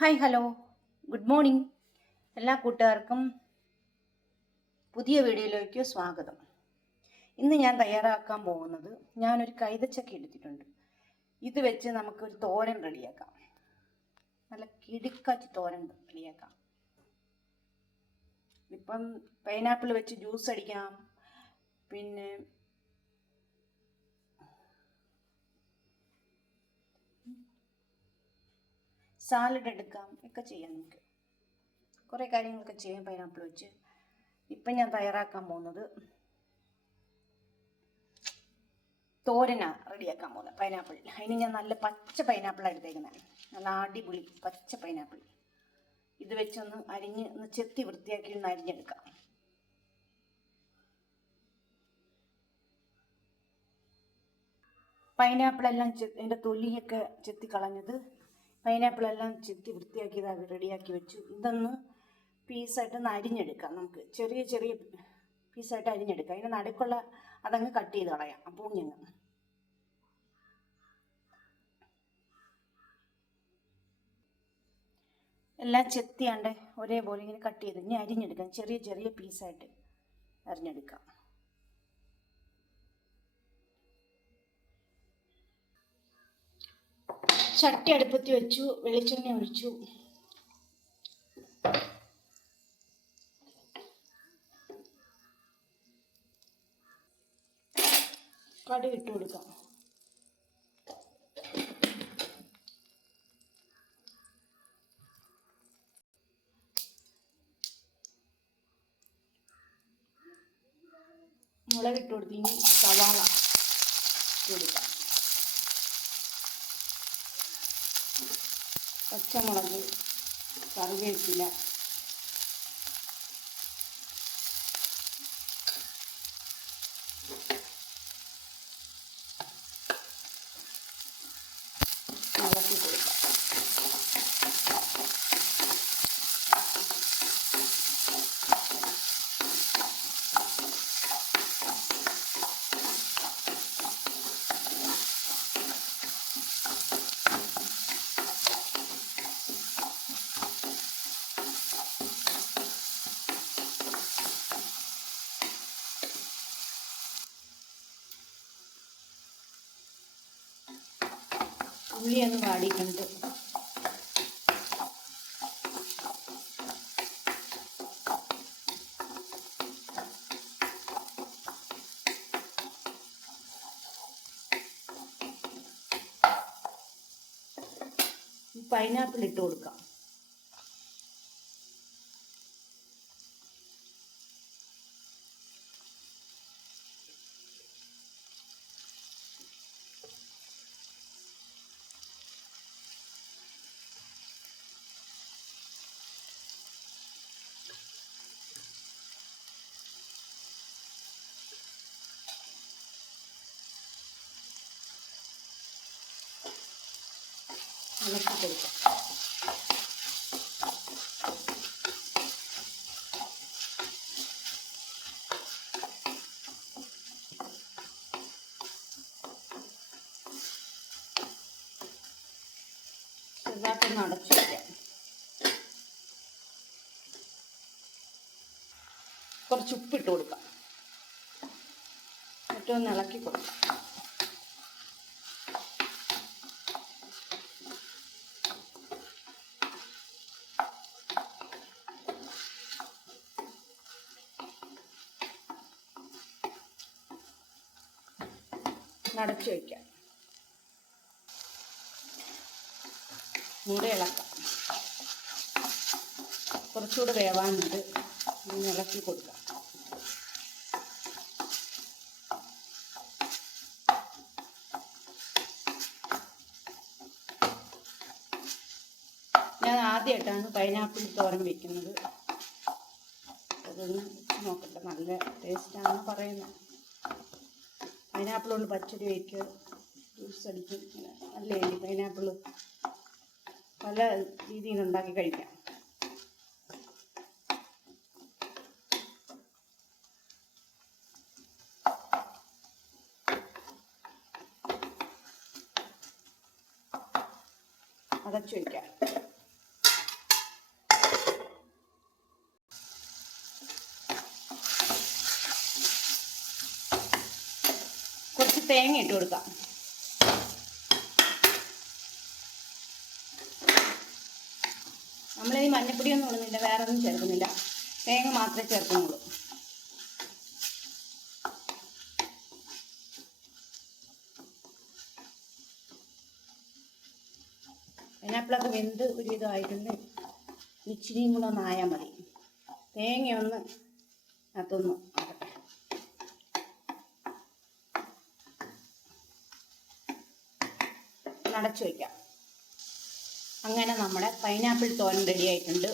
Hi hello good morning എല്ലാ കൂട്ടുകാർക്കും പുതിയ വീഡിയോയിലേക്ക് സ്വാഗതം. ഇന്ന് ഞാൻ തയ്യാറാക്കാൻ പോകുന്നത് ഞാനൊരു കൈതച്ചക്ക എടുത്തിട്ടുണ്ട്. ഇത് വെച്ച് നമുക്കൊരു തോരൻ റെഡിയാക്കാം. നല്ല കിടുക്കാച്ചി തോരൻ റെഡിയാക്കാം. ഇപ്പം പൈനാപ്പിൾ വെച്ച് ജ്യൂസ് അടിക്കാം. പിന്നെ സാലഡ് എടുക്കാം ഒക്കെ ചെയ്യാം നമുക്ക്. കുറേ കാര്യങ്ങളൊക്കെ ചെയ്യാം പൈനാപ്പിൾ വെച്ച്. ഇപ്പം ഞാൻ തയ്യാറാക്കാൻ പോകുന്നത് തോരന റെഡിയാക്കാൻ പോകുന്നത് പൈനാപ്പിൾ അതിന് ഞാൻ നല്ല പച്ച പൈനാപ്പിൾ എടുത്തേക്കുന്നത്. നല്ല അടിപൊളി പച്ച പൈനാപ്പിൾ ഇത് വെച്ചൊന്ന് അരിഞ്ഞ് ഒന്ന് ചെത്തി വൃത്തിയാക്കി ഒന്ന് അരിഞ്ഞെടുക്കാം. പൈനാപ്പിളെല്ലാം ചെ എന്റെ തൊലിയൊക്കെ ചെത്തി കളഞ്ഞത് പൈനാപ്പിളെല്ലാം ചെത്തി വൃത്തിയാക്കിയത് റെഡിയാക്കി വെച്ചു. ഇതൊന്ന് പീസായിട്ട് ഒന്ന് അരിഞ്ഞെടുക്കാം നമുക്ക്. ചെറിയ ചെറിയ പീസായിട്ട് അരിഞ്ഞെടുക്കാം. അതിന്റെ നടുക്കുള്ള അതങ്ങ് കട്ട് ചെയ്ത് കളയാം. അപ്പോൾ ഞങ്ങൾ എല്ലാം ചെത്തിയാണ്ട് ഒരേപോലെ ഇങ്ങനെ കട്ട് ചെയ്ത് ഇനി അരിഞ്ഞെടുക്കാം. ചെറിയ ചെറിയ പീസായിട്ട് അരിഞ്ഞെടുക്കാം. ചട്ടി അടുപ്പത്തി വെച്ചു വെളിച്ചെണ്ണ ഒഴിച്ചു. കടുക് ഇട്ട് കൊടുക്കാം. മുളകിട്ട് ഇട്ട് ഇനി സവാള ഇട്ട് കൊടുക്കാം. പച്ചമുളക് കറിവേപ്പില ഇളക്കി കൊടുക്കാം ഉള്ളി ഒന്ന് വാടിയിട്ടുണ്ട് പൈനാപ്പിൾ ഇട്ട് കൊടുക്കാം. ഇളക്കി കൊടുക്കാം. ചെറുതായിട്ടൊന്ന് കുറച്ച് കൊടുക്കാം. മറ്റൊന്ന് ഇളക്കി കൊടുക്കാം. നടച്ചു വയ്ക്കാം കൂടെ ഇളക്കാം. കുറച്ചുകൂടെ വേവാനുണ്ട്. ഇങ്ങനെ ഇളക്കി കൊടുക്കാം. ഞാൻ ആദ്യമായിട്ടാണ് പൈനാപ്പിൾ തോരൻ വെക്കുന്നത്. അതൊന്ന് നോക്കട്ടെ നല്ല ടേസ്റ്റാണെന്ന് പറയുന്നത്. പൈനാപ്പിൾ കൊണ്ട് പച്ചടി വയ്ക്കുക ജ്യൂസ് അടിക്കും അല്ലേ പൈനാപ്പിൾ പല രീതിയിൽ ഉണ്ടാക്കി കഴിക്കാം. അടച്ചു വയ്ക്കാം തേങ്ങ ഇട്ട് കൊടുക്കാം. നമ്മളിനി മഞ്ഞപ്പൊടിയൊന്നും ഇടുന്നില്ല വേറെ ഒന്നും ചേർക്കുന്നില്ല. തേങ്ങ മാത്രമേ ചേർക്കുന്നുള്ളൂ. പൈനാപ്പിളൊക്കെ വെന്ത് ഒരുവിധമായിട്ടുണ്ട് ഇച്ചിരിയും കൂടെ ഒന്ന് ആയാൽ മതി. തേങ്ങയൊന്ന് അതൊന്ന് ആകട്ടെ അടച്ചു വയ്ക്കാം. അങ്ങനെ നമ്മുടെ പൈനാപ്പിൾ തോരൻ റെഡി ആയിട്ടുണ്ട്.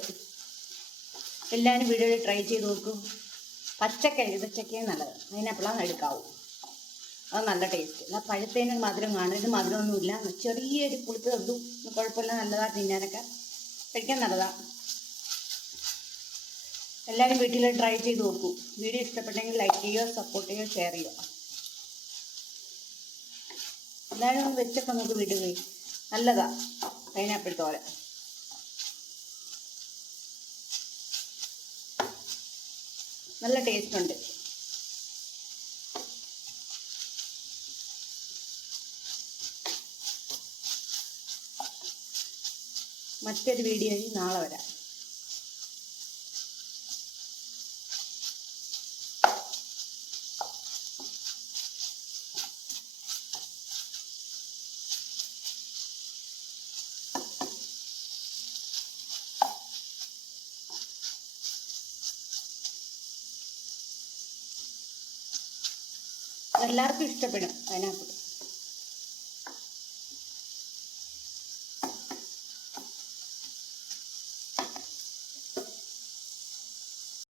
എല്ലാവരും വീഡിയോയിൽ ട്രൈ ചെയ്ത് നോക്കും. പച്ചക്ക എഴുതച്ചക്കേ നല്ലത് പൈനാപ്പിളാണ് എടുക്കാവും. അത് നല്ല ടേസ്റ്റ് എന്നാൽ പഴുത്തതിന് മധുരം കാണും. ഇത് മധുരമൊന്നുമില്ല. ചെറിയൊരു പുളിപ്പ് തന്നു കുഴപ്പമില്ല. നല്ലതാണ് തിന്നാനൊക്കെ. കഴിക്കാൻ നല്ലതാണ് എല്ലാവരും വീട്ടിൽ ട്രൈ ചെയ്ത് നോക്കൂ. വീഡിയോ ഇഷ്ടപ്പെട്ടെങ്കിൽ ലൈക്ക് ചെയ്യുക സപ്പോർട്ട് ചെയ്യുക ഷെയർ ചെയ്യുക. എല്ലാവരും ഒന്ന് വെച്ചൊക്കെ നമുക്ക് വിടുക നല്ലതാ. പൈനാപ്പിൾ തോര നല്ല ടേസ്റ്റ് ഉണ്ട്. മറ്റൊരു വീഡിയോയിൽ നാളെ വരാം. എല്ലാവർക്കും ഇഷ്ടപ്പെടും പൈനാപ്പിൾ